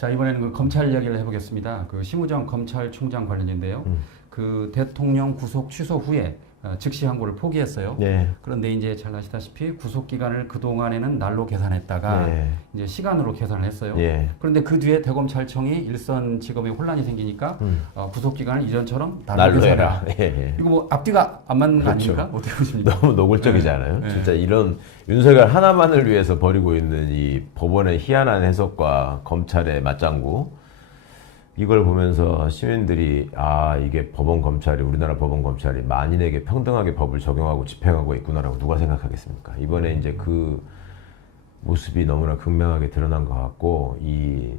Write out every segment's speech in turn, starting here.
자, 이번에는 그 검찰 이야기를 해보겠습니다. 그 심우정 검찰총장 관련인데요. 그 대통령 구속 취소 후에 즉시 항고를 포기했어요. 네. 그런데 이제 잘 아시다시피 구속 기간을 그 동안에는 날로 계산했다가 네. 이제 시간으로 계산을 했어요. 예. 그런데 그 뒤에 대검찰청이 일선 직업에 혼란이 생기니까 구속 기간을 이전처럼 날로 날로 계산해라. 해라. 예. 이거 뭐 앞뒤가 안 맞는 거 그렇죠. 아닙니까? 어떻게 보십니까? 너무 노골적이잖아요. 네. 진짜 이런 윤석열 하나만을 위해서 벌이고 있는 이 법원의 희한한 해석과 검찰의 맞장구, 이걸 보면서 시민들이 이게 법원 검찰이, 우리나라 법원 검찰이 만인에게 평등하게 법을 적용하고 집행하고 있구나라고 누가 생각하겠습니까? 이번에 이제 그 모습이 너무나 극명하게 드러난 것 같고, 이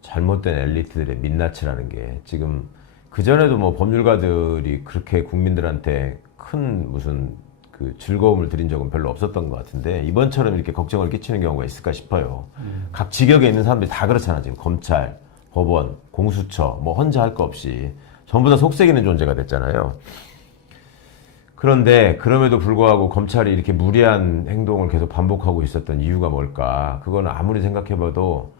잘못된 엘리트들의 민낯이라는 게 지금 그전에도 뭐 법률가들이 그렇게 국민들한테 큰 무슨 그 즐거움을 드린 적은 별로 없었던 것 같은데, 이번처럼 이렇게 걱정을 끼치는 경우가 있을까 싶어요. 각 직역에 있는 사람들이 다 그렇잖아. 지금 검찰, 법원, 공수처, 뭐 혼자 할 거 없이 전부 다 속색이는 존재가 됐잖아요. 그런데 그럼에도 불구하고 검찰이 이렇게 무리한 행동을 계속 반복하고 있었던 이유가 뭘까? 그거는 아무리 생각해봐도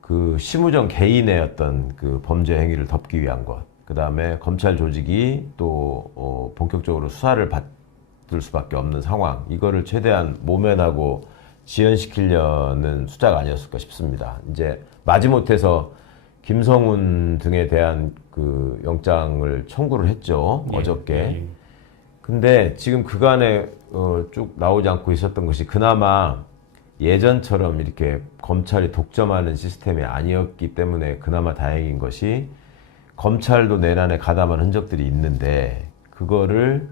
그 심우정 개인의 어떤 그 범죄 행위를 덮기 위한 것, 그 다음에 검찰 조직이 또 본격적으로 수사를 받을 수밖에 없는 상황, 이거를 최대한 모면하고 지연시키려는 수작 아니었을까 싶습니다. 이제 마지못해서 김성훈 등에 대한 그 영장을 청구를 했죠. 어저께. 근데 지금 그간에 쭉 나오지 않고 있었던 것이 그나마 예전처럼 이렇게 검찰이 독점하는 시스템이 아니었기 때문에 그나마 다행인 것이, 검찰도 내란에 가담한 흔적들이 있는데 그거를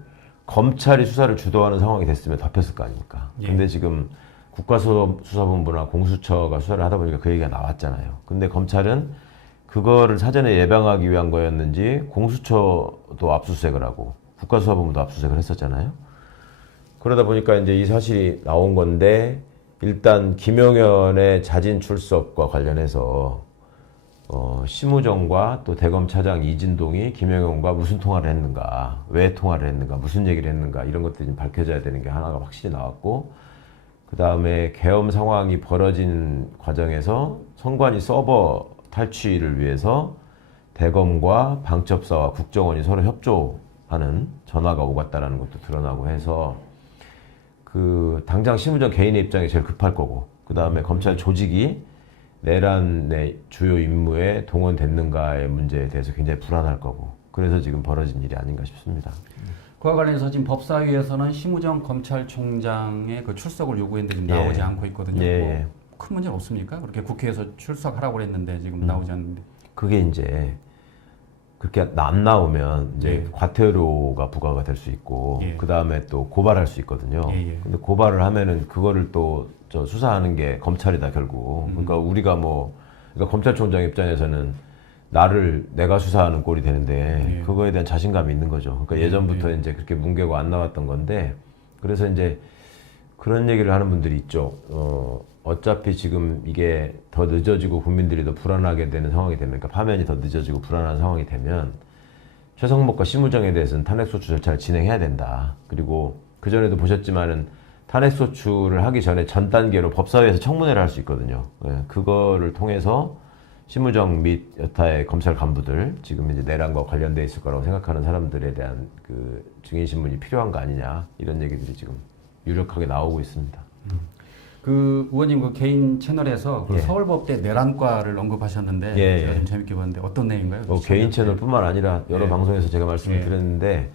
검찰이 수사를 주도하는 상황이 됐으면 덮였을 거 아닙니까? 근데 지금 국가수사본부나 공수처가 수사를 하다 보니까 그 얘기가 나왔잖아요. 근데 검찰은 그거를 사전에 예방하기 위한 거였는지 공수처도 압수수색을 하고 국가수사본부도 압수수색을 했었잖아요. 그러다 보니까 이제 이 사실이 나온 건데, 일단 김용현의 자진 출석과 관련해서 심우정과 또 대검 차장 이진동이 김용현과 무슨 통화를 했는가, 왜 통화를 했는가, 무슨 얘기를 했는가, 이런 것들이 좀 밝혀져야 되는 게 하나가 확실히 나왔고, 그 다음에 계엄 상황이 벌어진 과정에서 선관위 서버 탈취를 위해서 대검과 방첩사와 국정원이 서로 협조하는 전화가 오갔다라는 것도 드러나고 해서, 그 당장 심우정 개인의 입장이 제일 급할 거고, 그 다음에 검찰 조직이 내란의 주요 임무에 동원됐는가의 문제에 대해서 굉장히 불안할 거고, 그래서 지금 벌어진 일이 아닌가 싶습니다. 그와 관련해서 지금 법사위에서는 심우정 검찰총장의 그 출석을 요구했는데 지금 나오지 않고 있거든요. 뭐 큰 문제는 없습니까? 그렇게 국회에서 출석하라고 그랬는데 지금 나오지 않는데. 그게 이제 그렇게 안 나오면 이제 과태료가 부과가 될 수 있고, 그 다음에 또 고발할 수 있거든요. 근데 고발을 하면은 그거를 또 수사하는 게 검찰이다 결국. 그러니까 우리가 그러니까 검찰총장 입장에서는 내가 수사하는 꼴이 되는데 그거에 대한 자신감이 있는 거죠. 그러니까 예전부터 이제 그렇게 뭉개고 안 나왔던 건데, 그래서 이제 그런 얘기를 하는 분들이 있죠. 어차피 지금 이게 더 늦어지고 국민들이 더 불안하게 되는 상황이 되면, 그러니까 파면이 더 늦어지고 불안한 상황이 되면 최성목과 심우정에 대해서는 탄핵소추 절차를 진행해야 된다. 그리고 그전에도 보셨지만은 탄핵소추를 하기 전에 전 단계로 법사위에서 청문회를 할 수 있거든요. 그거를 통해서 심우정 및 여타의 검찰 간부들, 지금 이제 내란과 관련돼 있을 거라고 생각하는 사람들에 대한 그 증인신문이 필요한 거 아니냐, 이런 얘기들이 지금 유력하게 나오고 있습니다. 그 의원님 그 개인 채널에서 그 서울법대 내란과를 언급하셨는데 제가 좀 재밌게 봤는데 어떤 내용인가요? 개인 채널뿐만 아니라 여러 방송에서 제가 말씀을 드렸는데,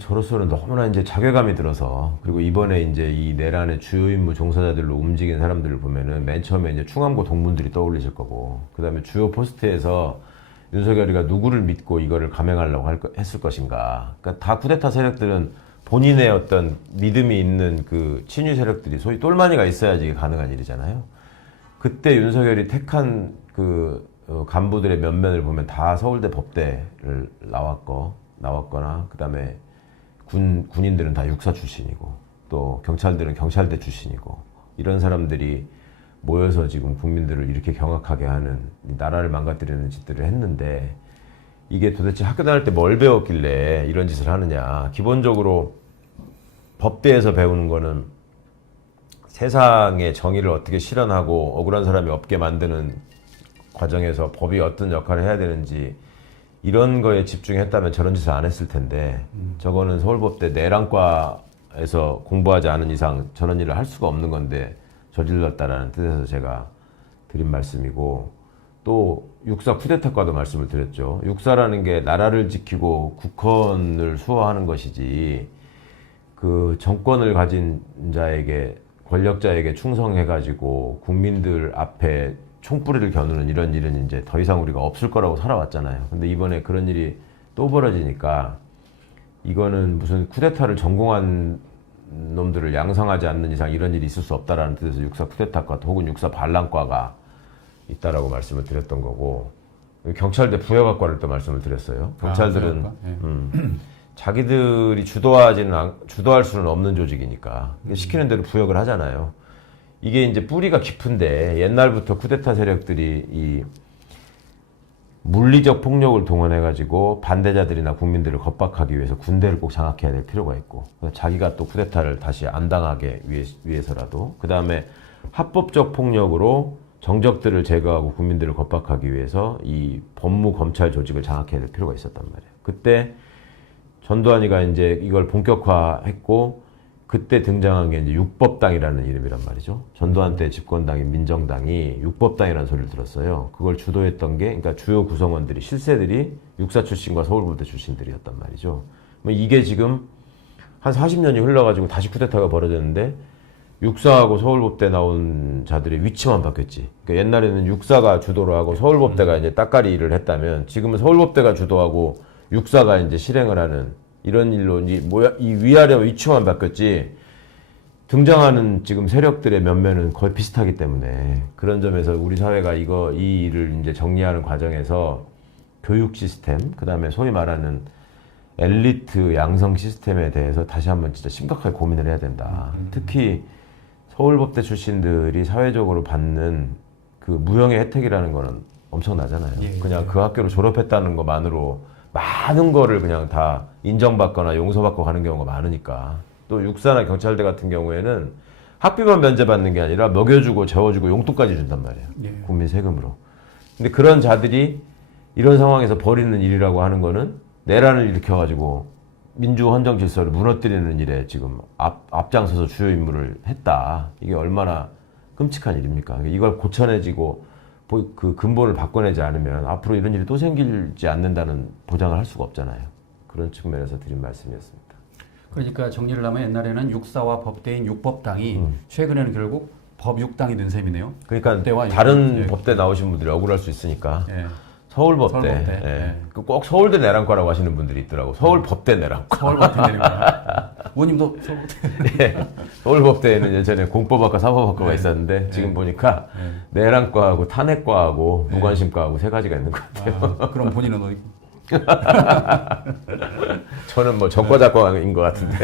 저로서는 너무나 이제 자괴감이 들어서, 그리고 이번에 이제 이 내란의 주요 임무 종사자들로 움직인 사람들을 보면은 맨 처음에 이제 충암고 동문들이 떠올리실 거고, 그 다음에 주요 포스트에서 윤석열이가 누구를 믿고 이거를 감행하려고 했을 것인가. 그러니까 다 쿠데타 세력들은 본인의 어떤 믿음이 있는 그 친위 세력들이, 소위 똘마니가 있어야지 이게 가능한 일이잖아요. 그때 윤석열이 택한 그 간부들의 면면을 보면 다 서울대 법대를 나왔거나, 그 다음에 군인들은 다 육사 출신이고, 또 경찰들은 경찰대 출신이고, 이런 사람들이 모여서 지금 국민들을 이렇게 경악하게 하는, 나라를 망가뜨리는 짓들을 했는데, 이게 도대체 학교 다닐 때 뭘 배웠길래 이런 짓을 하느냐. 기본적으로 법대에서 배우는 거는 세상의 정의를 어떻게 실현하고 억울한 사람이 없게 만드는 과정에서 법이 어떤 역할을 해야 되는지 이런 거에 집중했다면 저런 짓을 안 했을 텐데 저거는 서울법대 내란과에서 공부하지 않은 이상 저런 일을 할 수가 없는 건데 저질렀다라는 뜻에서 제가 드린 말씀이고, 또 육사 쿠데타과도 말씀을 드렸죠. 육사라는 게 나라를 지키고 국헌을 수호하는 것이지 그 정권을 가진 자에게, 권력자에게 충성해가지고 국민들 앞에 총뿌리를 겨누는 이런 일은 이제 더 이상 우리가 없을 거라고 살아왔잖아요. 근데 이번에 그런 일이 또 벌어지니까 이거는 무슨 쿠데타를 전공한 놈들을 양성하지 않는 이상 이런 일이 있을 수 없다라는 뜻에서 육사 쿠데타과 혹은 육사 반란과가 있다라고 말씀을 드렸던 거고, 경찰대 부여학과를 또 말씀을 드렸어요. 경찰들은 자기들이 주도할 수는 없는 조직이니까 시키는 대로 부역을 하잖아요. 이게 이제 뿌리가 깊은데 옛날부터 쿠데타 세력들이 이 물리적 폭력을 동원해가지고 반대자들이나 국민들을 겁박하기 위해서 군대를 꼭 장악해야 될 필요가 있고, 자기가 또 쿠데타를 다시 안 당하게 위해서라도, 그 다음에 합법적 폭력으로 정적들을 제거하고 국민들을 겁박하기 위해서 이 법무 검찰 조직을 장악해야 될 필요가 있었단 말이에요. 그때 전두환이가 이제 이걸 본격화했고, 그때 등장한 게 이제 육법당이라는 이름이란 말이죠. 전두환 때 집권당인 민정당이 육법당이라는 소리를 들었어요. 그걸 주도했던 게, 그러니까 주요 구성원들이, 실세들이 육사 출신과 서울부대 출신들이었단 말이죠. 이게 지금 한 40년이 흘러가지고 다시 쿠데타가 벌어졌는데 육사하고 서울법대 나온 자들의 위치만 바뀌었지. 그러니까 옛날에는 육사가 주도를 하고 서울법대가 이제 따까리 일을 했다면, 지금은 서울법대가 주도하고 육사가 이제 실행을 하는 이런 일로 이 위아래 위치만 바뀌었지, 등장하는 지금 세력들의 면면은 거의 비슷하기 때문에, 그런 점에서 우리 사회가 이 일을 이제 정리하는 과정에서 교육 시스템, 그 다음에 소위 말하는 엘리트 양성 시스템에 대해서 다시 한번 진짜 심각하게 고민을 해야 된다. 특히 서울법대 출신들이 사회적으로 받는 그 무형의 혜택이라는 거는 엄청나잖아요. 예, 그냥 그 학교를 졸업했다는 것만으로 많은 거를 그냥 다 인정받거나 용서받고 가는 경우가 많으니까. 또 육사나 경찰대 같은 경우에는 학비만 면제받는 게 아니라 먹여주고 재워주고 용돈까지 준단 말이에요. 예. 국민 세금으로. 근데 그런 자들이 이런 상황에서 벌이는 일이라고 하는 거는 내란을 일으켜가지고 민주 헌정 질서를 무너뜨리는 일에 지금 앞장서서 주요 임무를 했다. 이게 얼마나 끔찍한 일입니까? 이걸 고쳐내지고 그 근본을 바꿔내지 않으면 앞으로 이런 일이 또 생기지 않는다는 보장을 할 수가 없잖아요. 그런 측면에서 드린 말씀이었습니다. 그러니까 정리를 하면 옛날에는 육사와 법대인 육법당이 최근에는 결국 법육당이 된 셈이네요. 그러니까 법대와 다른 예. 법대 나오신 분들이 억울할 수 있으니까 예. 서울법대. 서울법대. 예. 예. 꼭 서울대 내란과라고 하시는 분들이 있더라고. 서울법대 내란과. 서울법대 내란과. 의원님도 서울법대. 네. 서울법대에는 예전에 공법학과, 사법학과가 네. 있었는데 지금 보니까 내란과하고 탄핵과하고 무관심과하고 세 가지가 있는 것 같아요. 아, 그럼 본인은 어디? 저는 뭐 정과자과인 것 같은데.